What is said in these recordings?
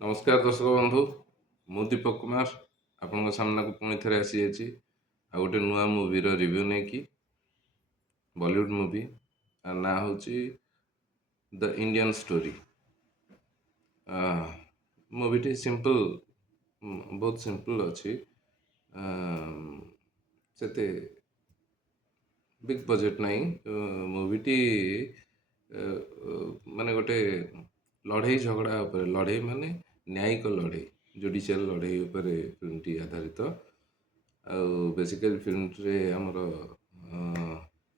ନମସ୍କାର ଦର୍ଶକ ବନ୍ଧୁ, ମୁଁ ଦୀପକ କୁମାର ଆପଣଙ୍କ ସାମ୍ନାକୁ ପୁଣି ଥରେ ଆସିଯାଇଛି ଆଉ ଗୋଟେ ନୂଆ ମୁଭିର ରିଭ୍ୟୁ ନେଇକି। ବଲିଉଡ୍ ମୁଭି ନାଁ ହେଉଛି ଦ ଇଣ୍ଡିଆନ୍ ଷ୍ଟୋରି। ମୁଭିଟି ସିମ୍ପଲ୍, ବହୁତ ସିମ୍ପଲ୍ ଅଛି। ସେତେ ବିଗ୍ ବଜେଟ୍ ନାହିଁ। ମୁଭିଟି ମାନେ ଗୋଟେ ଲଢ଼େଇ ଝଗଡ଼ା ଉପରେ, ଲଢ଼େଇ ମାନେ ନ୍ୟାୟିକ ଲଢ଼େଇ, ଜୁଡ଼ିସିଆଲ ଲଢ଼େଇ ଉପରେ ଫିଲ୍ମଟି ଆଧାରିତ। ଆଉ ବେସିକାଲି ଫିଲ୍ମରେ ଆମର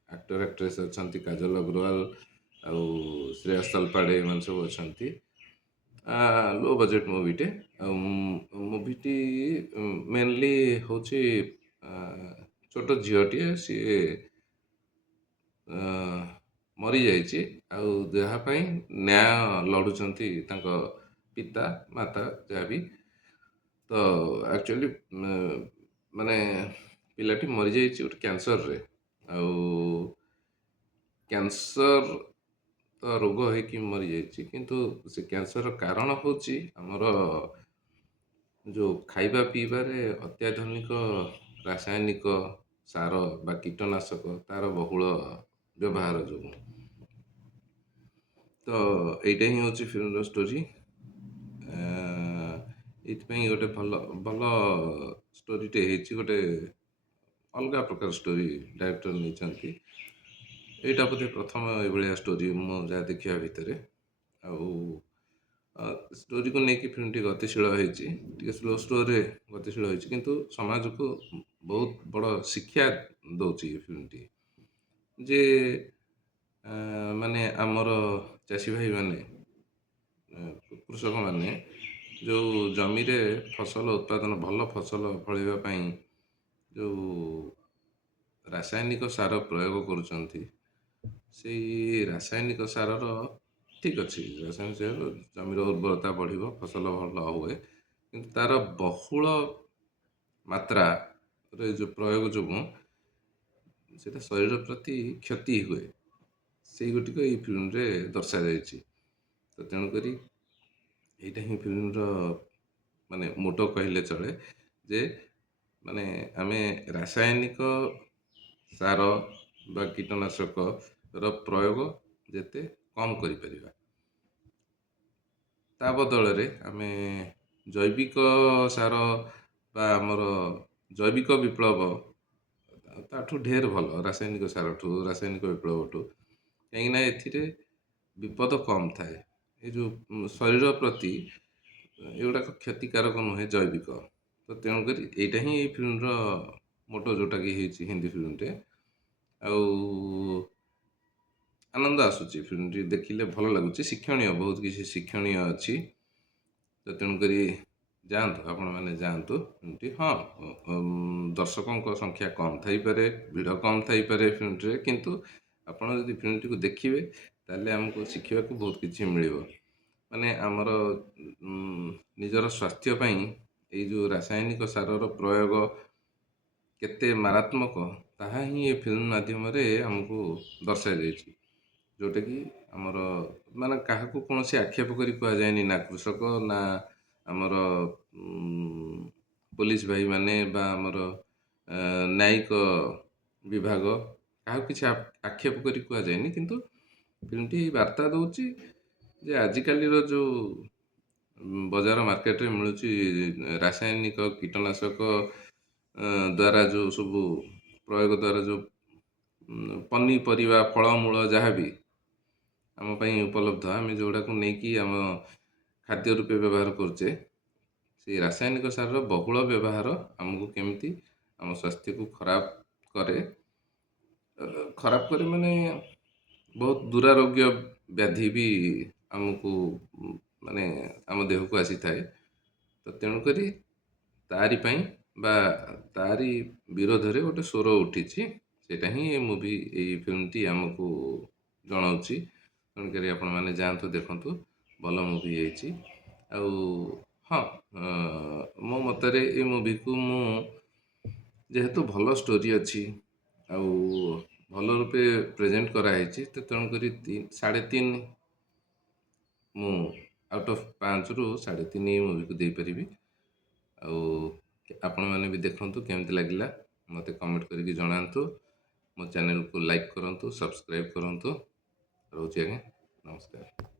ଆକ୍ଟର ଆକ୍ଟ୍ରେସ୍ ଅଛନ୍ତି କାଜଲ ଅଗ୍ରୱାଲ ଆଉ ଶ୍ରେୟସ ତଲପାଡ଼େ, ଏମାନେ ସବୁ ଅଛନ୍ତି। ଲୋ ବଜେଟ୍ ମୁଭିଟେ। ଆଉ ମୁଭିଟି ମେନଲି ହେଉଛି ଛୋଟ ଝିଅଟିଏ, ସିଏ ମରିଯାଇଛି ଆଉ ଯାହା ପାଇଁ ନ୍ୟାୟ ଲଢ଼ୁଛନ୍ତି ତାଙ୍କ ପିତା ମାତା ଯାହା ବି। ତ ଆକ୍ଚୁଆଲି ମାନେ ପିଲାଟି ମରିଯାଇଛି ଗୋଟେ କ୍ୟାନ୍ସରରେ। ଆଉ କ୍ୟାନ୍ସର ତ ରୋଗ ହେଇକି ମରିଯାଇଛି, କିନ୍ତୁ ସେ କ୍ୟାନ୍ସରର କାରଣ ହେଉଛି ଆମର ଯେଉଁ ଖାଇବା ପିଇବାରେ ଅତ୍ୟାଧୁନିକ ରାସାୟନିକ ସାର ବା କୀଟନାଶକ ତାର ବହୁଳ ବ୍ୟବହାର ଯୋଗୁଁ। ତ ଏଇଟା ହିଁ ହେଉଛି ଫିଲ୍ମର ଷ୍ଟୋରି। ଏଇଥିପାଇଁ ଗୋଟେ ଭଲ ଭଲ ଷ୍ଟୋରିଟେ ହେଇଛି, ଗୋଟେ ଅଲଗା ପ୍ରକାର ଷ୍ଟୋରି ଡାଇରେକ୍ଟର ନେଇଛନ୍ତି। ଏଇଟା ବୋଧେ ପ୍ରଥମ ଏଭଳିଆ ଷ୍ଟୋରି ମୁଁ ଯାହା ଦେଖିବା ଭିତରେ। ଆଉ ଷ୍ଟୋରିକୁ ନେଇକି ଫିଲ୍ମଟି ଗତିଶୀଳ ହେଇଛି, ଟିକେ ସ୍ଲୋରେ ଗତିଶୀଳ ହେଇଛି, କିନ୍ତୁ ସମାଜକୁ ବହୁତ ବଡ଼ ଶିକ୍ଷା ଦେଉଛି ଏ ଫିଲ୍ମଟି। ଯେ ମାନେ ଆମର ଚାଷୀ ଭାଇମାନେ, କୃଷକମାନେ ଯେଉଁ ଜମିରେ ଫସଲ ଉତ୍ପାଦନ, ଭଲ ଫସଲ ଫଳିବା ପାଇଁ ଯେଉଁ ରାସାୟନିକ ସାର ପ୍ରୟୋଗ କରୁଛନ୍ତି, ସେଇ ରାସାୟନିକ ସାରର ଠିକ୍ ଅଛି, ରାସାୟନିକ ସାର ଜମିର ଉର୍ବରତା ବଢ଼ିବ, ଫସଲ ଭଲ ହୁଏ, କିନ୍ତୁ ତାର ବହୁଳ ମାତ୍ରାରେ ଯେଉଁ ପ୍ରୟୋଗ ଯୋଗୁଁ ସେଇଟା ଶରୀର ପ୍ରତି କ୍ଷତି ହୁଏ। ସେଇଗୁଡ଼ିକ ଏଇ ଫିଲ୍ମରେ ଦର୍ଶାଯାଇଛି। ତ ତେଣୁକରି ଏଇଟା ହିଁ ଫିଲ୍ମର ମାନେ ମୋଟୋ କହିଲେ ଚଳେ, ଯେ ମାନେ ଆମେ ରାସାୟନିକ ସାର ବା କୀଟନାଶକର ପ୍ରୟୋଗ ଯେତେ କମ୍ କରିପାରିବା, ତା ବଦଳରେ ଆମେ ଜୈବିକ ସାର ବା ଆମର ଜୈବିକ ବିପ୍ଳବ ତାଠୁ ଢେର ଭଲ, ରାସାୟନିକ ସାରଠୁ, ରାସାୟନିକ ବିପ୍ଳବଠୁ। କାହିଁକିନା ଏଥିରେ ବିପଦ କମ୍ ଥାଏ। ଏ ଯେଉଁ ଶରୀର ପ୍ରତି ଏଗୁଡ଼ାକ କ୍ଷତିକାରକ ନୁହେଁ, ଜୈବିକ। ତ ତେଣୁକରି ଏଇଟା ହିଁ ଏଇ ଫିଲ୍ମର ମୋଟୋ, ଯେଉଁଟାକି ହେଇଛି ହିନ୍ଦୀ ଫିଲ୍ମଟେ। ଆଉ ଆନନ୍ଦ ଆସୁଛି, ଫିଲ୍ମଟି ଦେଖିଲେ ଭଲ ଲାଗୁଛି, ଶିକ୍ଷଣୀୟ, ବହୁତ କିଛି ଶିକ୍ଷଣୀୟ ଅଛି। ତ ତେଣୁକରି ଯାଆନ୍ତୁ, ଆପଣମାନେ ଯାଆନ୍ତୁ ଫିଲ୍ମଟି। ହଁ, ଦର୍ଶକଙ୍କ ସଂଖ୍ୟା କମ୍ ଥାଇପାରେ, ଭିଡ଼ କମ୍ ଥାଇପାରେ ଫିଲ୍ମଟିରେ, କିନ୍ତୁ ଆପଣ ଯଦି ଫିଲ୍ମଟିକୁ ଦେଖିବେ ତାହେଲେ ଆମକୁ ଶିଖିବାକୁ ବହୁତ କିଛି ମିଳିବ। ମାନେ ଆମର ନିଜର ସ୍ୱାସ୍ଥ୍ୟ ପାଇଁ ଏଇ ଯେଉଁ ରାସାୟନିକ ସାରର ପ୍ରୟୋଗ କେତେ ମାରାତ୍ମକ, ତାହା ହିଁ ଏ ଫିଲ୍ମ ମାଧ୍ୟମରେ ଆମକୁ ଦର୍ଶାଯାଇଛି। ଯେଉଁଟାକି ଆମର ମାନେ କାହାକୁ କୌଣସି ଆକ୍ଷେପ କରି କୁହାଯାଏନି, ନା କୃଷକ, ନା ଆମର ପୋଲିସ ଭାଇମାନେ ବା ଆମର ନ୍ୟାୟିକ ବିଭାଗ, କାହାକୁ କିଛି ଆକ୍ଷେପ କରି କୁହାଯାଏନି। କିନ୍ତୁ ଫିଲ୍ମଟି ବାର୍ତ୍ତା ଦେଉଛି ଯେ ଆଜିକାଲିର ଯେଉଁ ବଜାର ମାର୍କେଟରେ ମିଳୁଛି ରାସାୟନିକ କୀଟନାଶକ ଦ୍ୱାରା ଯେଉଁ ସବୁ ପ୍ରୟୋଗ ଦ୍ୱାରା ଯେଉଁ ପନିପରିବା, ଫଳମୂଳ ଯାହା ବି ଆମ ପାଇଁ ଉପଲବ୍ଧ, ଆମେ ଯେଉଁଟାକୁ ନେଇକି ଆମ ଖାଦ୍ୟ ରୂପେ ବ୍ୟବହାର କରୁଛେ, ସେଇ ରାସାୟନିକ ସାରର ବହୁଳ ବ୍ୟବହାର ଆମକୁ କେମିତି ଆମ ସ୍ୱାସ୍ଥ୍ୟକୁ ଖରାପ କରେ ମାନେ ବହୁତ ଦୁରାରୋଗ୍ୟ ବ୍ୟାଧି ବି ଆମକୁ ମାନେ ଆମ ଦେହକୁ ଆସିଥାଏ। ତ ତେଣୁକରି ତାରି ପାଇଁ ବା ତାରି ବିରୋଧରେ ଗୋଟେ ସ୍ୱର ଉଠିଛି, ସେଇଟା ହିଁ ଏ ମୁଭି, ଏଇ ଫିଲ୍ମଟି ଆମକୁ ଜଣାଉଛି। ତେଣୁକରି ଆପଣମାନେ ଯାଆନ୍ତୁ, ଦେଖନ୍ତୁ, ଭଲ ମୁଭି ହେଇଛି। ଆଉ ହଁ, ମୋ ମତରେ ଏ ମୁଭିକୁ ମୁଁ, ଯେହେତୁ ଭଲ ଷ୍ଟୋରି ଅଛି ଆଉ ଭଲ ରୂପେ ପ୍ରେଜେଣ୍ଟ କରାହେଇଛି, ତ ତେଣୁକରି 3.5 ମୁଁ ଆଉଟ୍ ଅଫ୍ 5ରୁ 3.5 ଏଇ ମୁଭିକୁ ଦେଇପାରିବି। ଆଉ ଆପଣମାନେ ବି ଦେଖନ୍ତୁ କେମିତି ଲାଗିଲା ମୋତେ କମେଣ୍ଟ କରିକି ଜଣାନ୍ତୁ। ମୋ ଚ୍ୟାନେଲକୁ ଲାଇକ୍ କରନ୍ତୁ, ସବସ୍କ୍ରାଇବ୍ କରନ୍ତୁ। ରହୁଛି ଆଜ୍ଞା, ନମସ୍କାର।